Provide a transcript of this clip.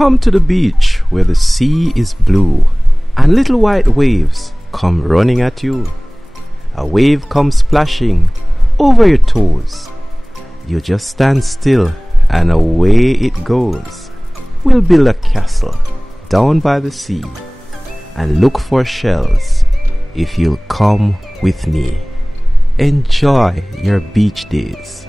Come to the beach where the sea is blue and little white waves come running at you. A wave comes splashing over your toes. You just stand still and away it goes. We'll build a castle down by the sea and look for shells if you'll come with me. Enjoy your beach days.